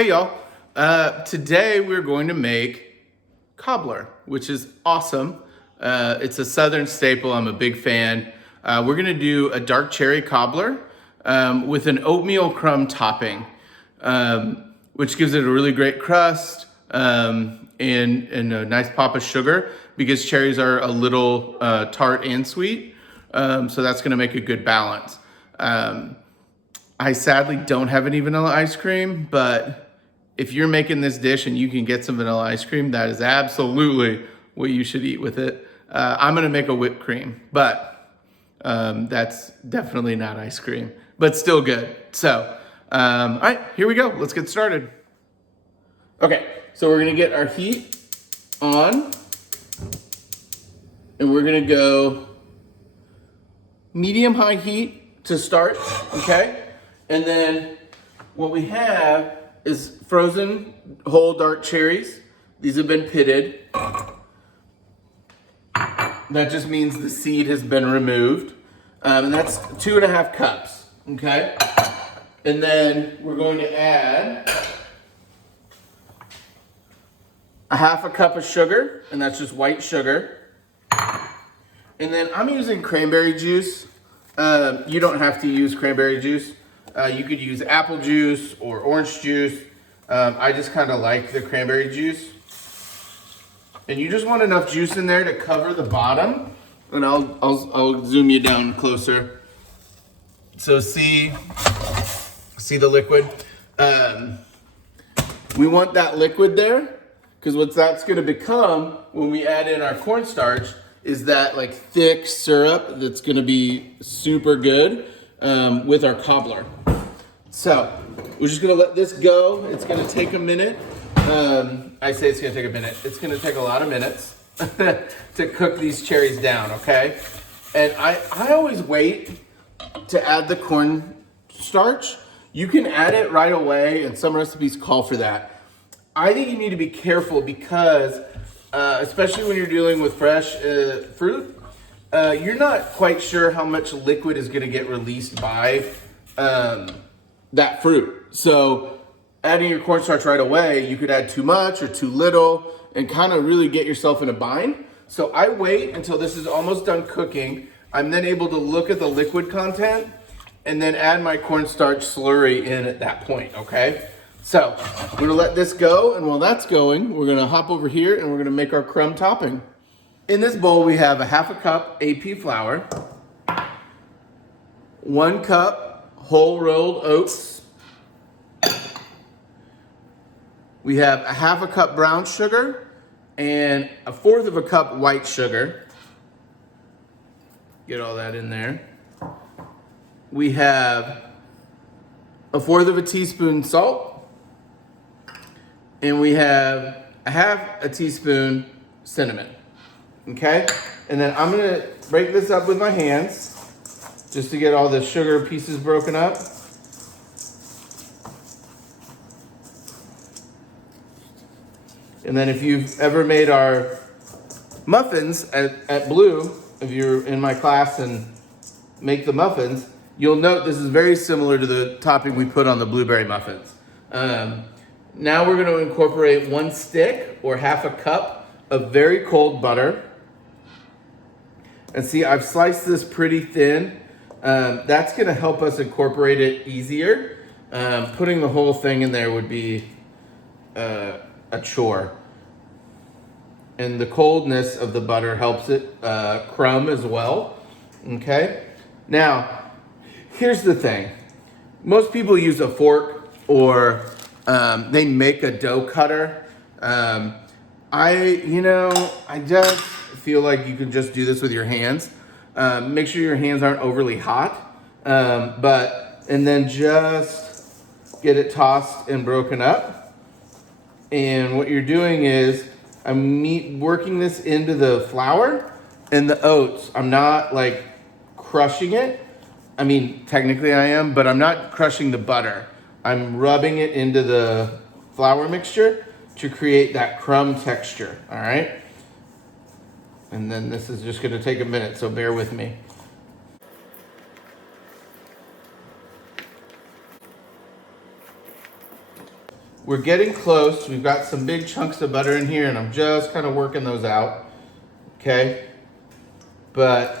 Hey y'all, today we're going to make cobbler, which is awesome. It's a Southern staple, I'm a big fan. We're gonna do a dark cherry cobbler with an oatmeal crumb topping, which gives it a really great crust and a nice pop of sugar because cherries are a little tart and sweet. So that's gonna make a good balance. I sadly don't have any vanilla ice cream, but if you're making this dish and you can get some vanilla ice cream, that is absolutely what you should eat with it. I'm gonna make a whipped cream, but that's definitely not ice cream, but still good. So, all right, here we go. Let's get started. Okay, so we're gonna get our heat on and we're gonna go medium-high heat to start, okay? And then what we have is frozen whole dark cherries. These have been pitted. That just means the seed has been removed. And that's 2.5 cups, okay? And then we're going to add a 1/2 cup of sugar, and that's just white sugar. And then I'm using cranberry juice. You don't have to use cranberry juice. You could use apple juice or orange juice. I just kind of like the cranberry juice. And you just want enough juice in there to cover the bottom. And I'll zoom you down closer. So see the liquid? We want that liquid there because what that's gonna become when we add in our cornstarch is that like thick syrup that's gonna be super good with our cobbler. So we're just gonna let this go. It's gonna take a minute. I say it's gonna take a minute. It's gonna take a lot of minutes to cook these cherries down, okay? And I always wait to add the cornstarch. You can add it right away, and some recipes call for that. I think you need to be careful because, especially when you're dealing with fresh fruit, you're not quite sure how much liquid is gonna get released by that fruit. So adding your cornstarch right away, you could add too much or too little and kind of really get yourself in a bind. So I wait until this is almost done cooking. I'm then able to look at the liquid content and then add my cornstarch slurry in at that point, okay? So we're gonna let this go, and while that's going, we're gonna hop over here and we're gonna make our crumb topping. In this bowl, we have a 1/2 cup AP flour, 1 cup whole rolled oats. We have a 1/2 cup brown sugar and a 1/4 cup white sugar. Get all that in there. We have a 1/4 teaspoon salt, and we have a 1/2 teaspoon cinnamon. Okay, and then I'm gonna break this up with my hands just to get all the sugar pieces broken up. And then if you've ever made our muffins at Blue, if you're in my class and make the muffins, you'll note this is very similar to the topping we put on the blueberry muffins. Now we're gonna incorporate 1 stick or 1/2 cup of very cold butter. And see, I've sliced this pretty thin. That's gonna help us incorporate it easier. Putting the whole thing in there would be a chore. And the coldness of the butter helps it crumb as well, okay? Now, here's the thing. Most people use a fork or they make a dough cutter. I just feel like you can just do this with your hands. Make sure your hands aren't overly hot, and then just get it tossed and broken up. And what you're doing is I'm working this into the flour and the oats. I'm not like crushing it. I mean, technically I am, but I'm not crushing the butter. I'm rubbing it into the flour mixture to create that crumb texture, all right? And then this is just gonna take a minute, so bear with me. we're getting close. We've got some big chunks of butter in here, and I'm just kind of working those out, okay? But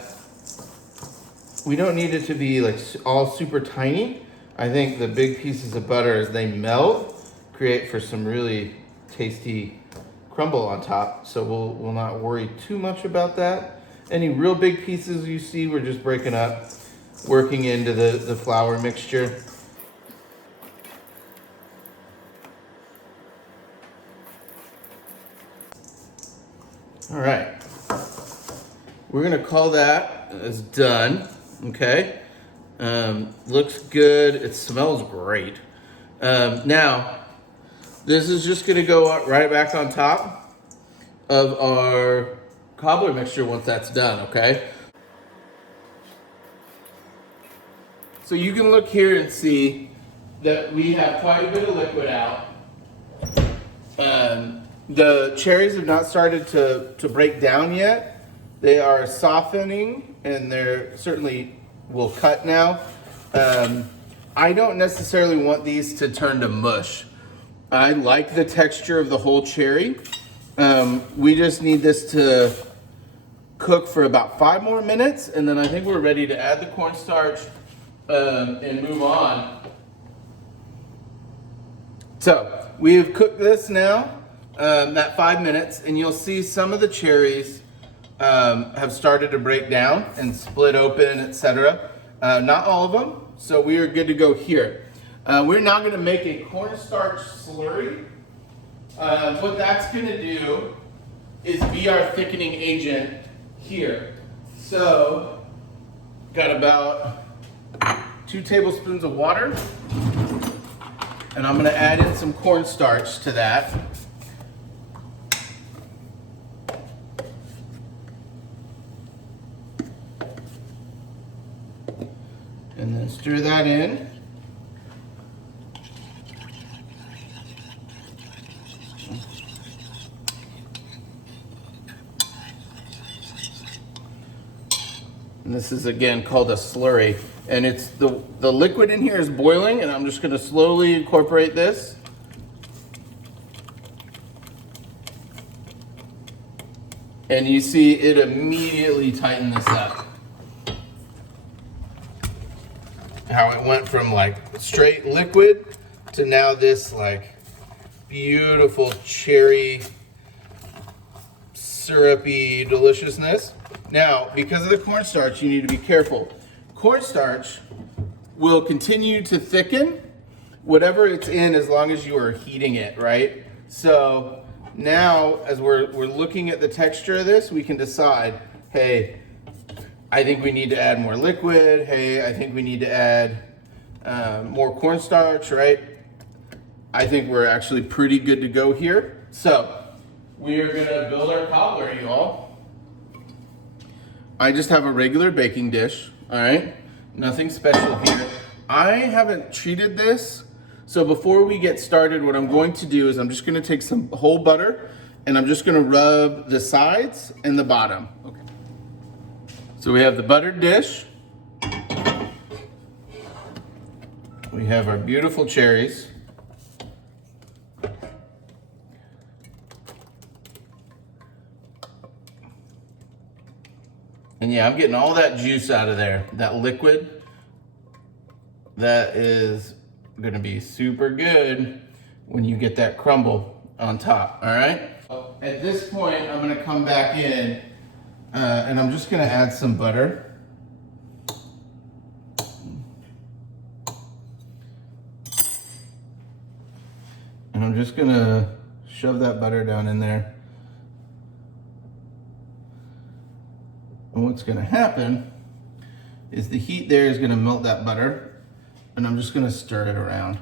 we don't need it to be like all super tiny. I think the big pieces of butter, as they melt, create for some really tasty crumble on top. So we'll not worry too much about that. Any real big pieces you see, we're just breaking up, working into the flour mixture. All right, we're gonna call that as done, okay? Looks good, it smells great. Now, this is just gonna go right back on top of our cobbler mixture once that's done, okay? So you can look here and see that we have quite a bit of liquid out. The cherries have not started to break down yet. They are softening, and they're certainly will cut now. I don't necessarily want these to turn to mush. I like the texture of the whole cherry. We just need this to cook for about 5 more minutes, and then I think we're ready to add the cornstarch and move on. So we've cooked this now, that 5 minutes, and you'll see some of the cherries have started to break down and split open, etc. Not all of them, so we are good to go here. We're now going to make a cornstarch slurry. What that's going to do is be our thickening agent here. So, got about 2 tablespoons of water, and I'm going to add in some cornstarch to that. And then stir that in. And this is again called a slurry. And it's the liquid in here is boiling, and I'm just gonna slowly incorporate this. And you see it immediately tighten this up. How it went from like straight liquid to now this like beautiful cherry syrupy deliciousness. Now, because of the cornstarch, you need to be careful. Cornstarch will continue to thicken whatever it's in as long as you are heating it, right? So now, as we're looking at the texture of this, we can decide, hey, I think we need to add more liquid. Hey, I think we need to add more cornstarch, right? I think we're actually pretty good to go here. So we are gonna build our cobbler, y'all. I just have a regular baking dish, all right? Nothing special here. I haven't treated this, so before we get started, what I'm going to do is I'm just gonna take some whole butter, and I'm just gonna rub the sides and the bottom. Okay. So we have the buttered dish. We have our beautiful cherries. And yeah, I'm getting all that juice out of there, that liquid. That is gonna be super good when you get that crumble on top, all right? At this point, I'm gonna come back in and I'm just gonna add some butter. And I'm just gonna shove that butter down in there. And what's gonna happen is the heat there is gonna melt that butter, and I'm just gonna stir it around.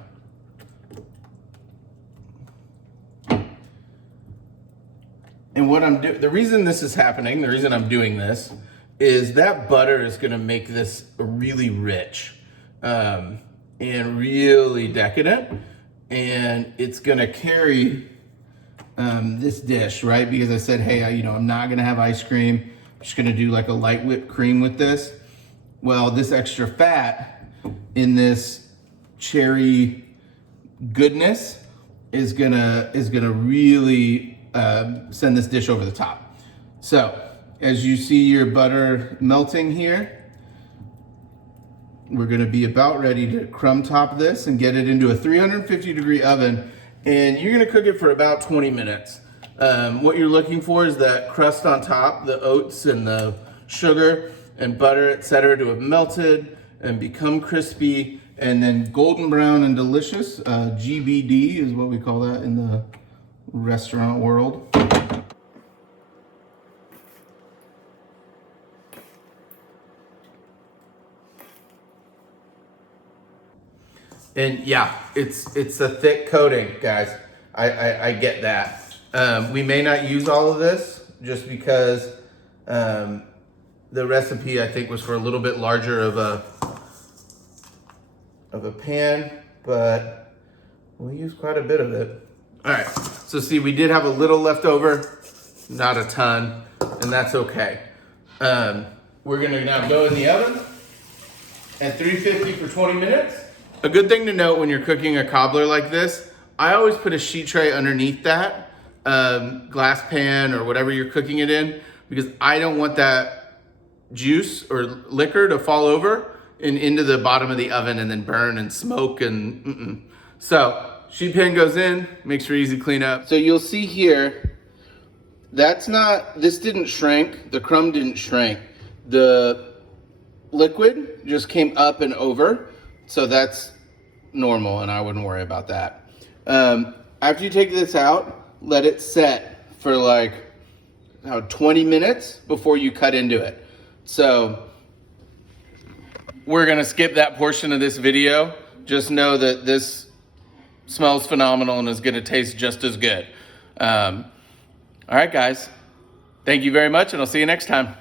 And what I'm doing, the reason this is happening, the reason I'm doing this, is that butter is gonna make this really rich and really decadent, and it's gonna carry this dish, right? Because I said, hey, I'm not gonna have ice cream. I'm just gonna do like a light whipped cream with this. Well, this extra fat in this cherry goodness is gonna really send this dish over the top. So as you see your butter melting here, we're gonna be about ready to crumb top this and get it into a 350-degree oven, and you're gonna cook it for about 20 minutes. What you're looking for is that crust on top, the oats and the sugar and butter, etc., to have melted and become crispy and then golden brown and delicious. GBD is what we call that in the restaurant world. And yeah, it's a thick coating, guys. I get that. We may not use all of this just because the recipe, I think, was for a little bit larger of a pan, but we'll use quite a bit of it. All right, so see, we did have a little left over, not a ton, and that's okay. We're gonna now go in the oven at 350 for 20 minutes. A good thing to note when you're cooking a cobbler like this, I always put a sheet tray underneath that glass pan or whatever you're cooking it in, because I don't want that juice or liquor to fall over and into the bottom of the oven and then burn and smoke and So sheet pan goes in, makes for easy cleanup. So you'll see here, this didn't shrink, the crumb didn't shrink. The liquid just came up and over. So that's normal, and I wouldn't worry about that. After you take this out, let it set for like 20 minutes before you cut into it. So we're gonna skip that portion of this video. Just know that this smells phenomenal and is gonna taste just as good. All right, guys. Thank you very much, and I'll see you next time.